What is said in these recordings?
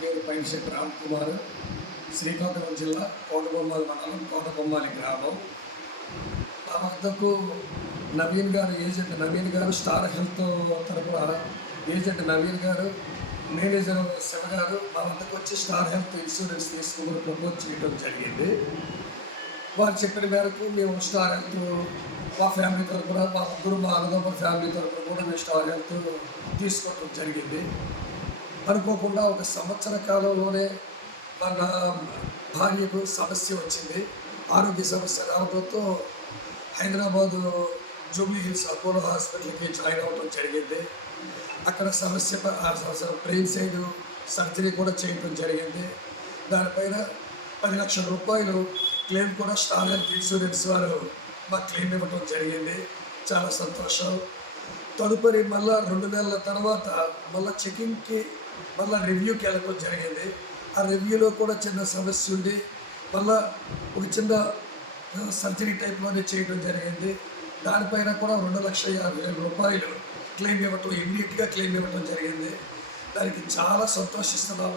పేరు పైనశెట్టి రామ్ కుమార్, శ్రీకాకుళం జిల్లా కోటబొమ్మాలి మండలం కోటబొమ్మాలి గ్రామం. మా వద్దకు నవీన్ గారు, ఏజెంట్ నవీన్ గారు, స్టార్ హెల్త్ తరపున ఏజెంట్ నవీన్ గారు, మేనేజర్ శివ గారు మా వద్దకు వచ్చి స్టార్ హెల్త్ ఇన్సూరెన్స్ తీసుకుని ప్రపోజ్ చేయడం జరిగింది. వారు చెప్పిన మేరకు మేము స్టార్ హెల్త్ మా ఫ్యామిలీ తరపున, మా ముగ్గురు మా అనుగమ ఫ్యామిలీ తరపున కూడా మేము స్టార్ హెల్త్ తీసుకోవడం జరిగింది. అనుకోకుండా ఒక సంవత్సర కాలంలోనే మన భార్యకు సమస్య వచ్చింది. ఆరోగ్య సమస్య రావడంతో హైదరాబాదు జూబ్లీ హిల్స్ అపోలో హాస్పిటల్కి జాయిన్ అవ్వడం జరిగింది. అక్కడ సమస్య బ్రెయిన్ సైడ్ సర్జరీ కూడా చేయడం జరిగింది. దానిపైన 10 లక్షల రూపాయలు క్లెయిమ్ కూడా స్టార్ హెల్త్ ఇన్సూరెన్స్ వారు మాకు క్లెయిమ్ ఇవ్వడం జరిగింది. చాలా సంతోషం. తదుపరి మళ్ళా 2 నెలల తర్వాత మళ్ళీ చెకింగ్కి రివ్యూకి వెళ్ళడం జరిగింది. ఆ రివ్యూలో కూడా చిన్న సమస్య ఉంది. మళ్ళా ఒక చిన్న సర్జరీ టైప్లోనే చేయడం జరిగింది. దానిపైన కూడా 2,50,000 రూపాయలు క్లెయిమ్ ఇవ్వటం, ఇమ్మీడియట్గా క్లెయిమ్ ఇవ్వడం జరిగింది. దానికి చాలా సంతోషిస్తున్నాం.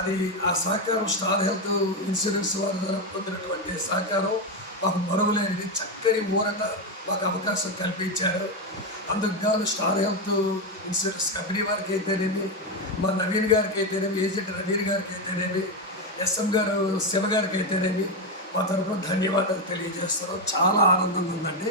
అది ఆ సహకారం స్టార్ హెల్త్ ఇన్సూరెన్స్ వారి ద్వారా పొందినటువంటి సహకారం మాకు మరువలేనిది. చక్కని ఊరట మాకు అవకాశం కల్పించారు. అందుకు గాను స్టార్ హెల్త్ ఇన్సూరెన్స్ కంపెనీ వారికి అయితేనేమి, మా నవీన్ గారికి అయితేనేమి, ఏజెంట్ నవీన్ గారికి అయితేనేమి, ఎస్ఎం గారు శివ గారికి అయితేనేమి మా తరఫున ధన్యవాదాలు తెలియజేస్తున్నాం. చాలా ఆనందంగా ఉందండి.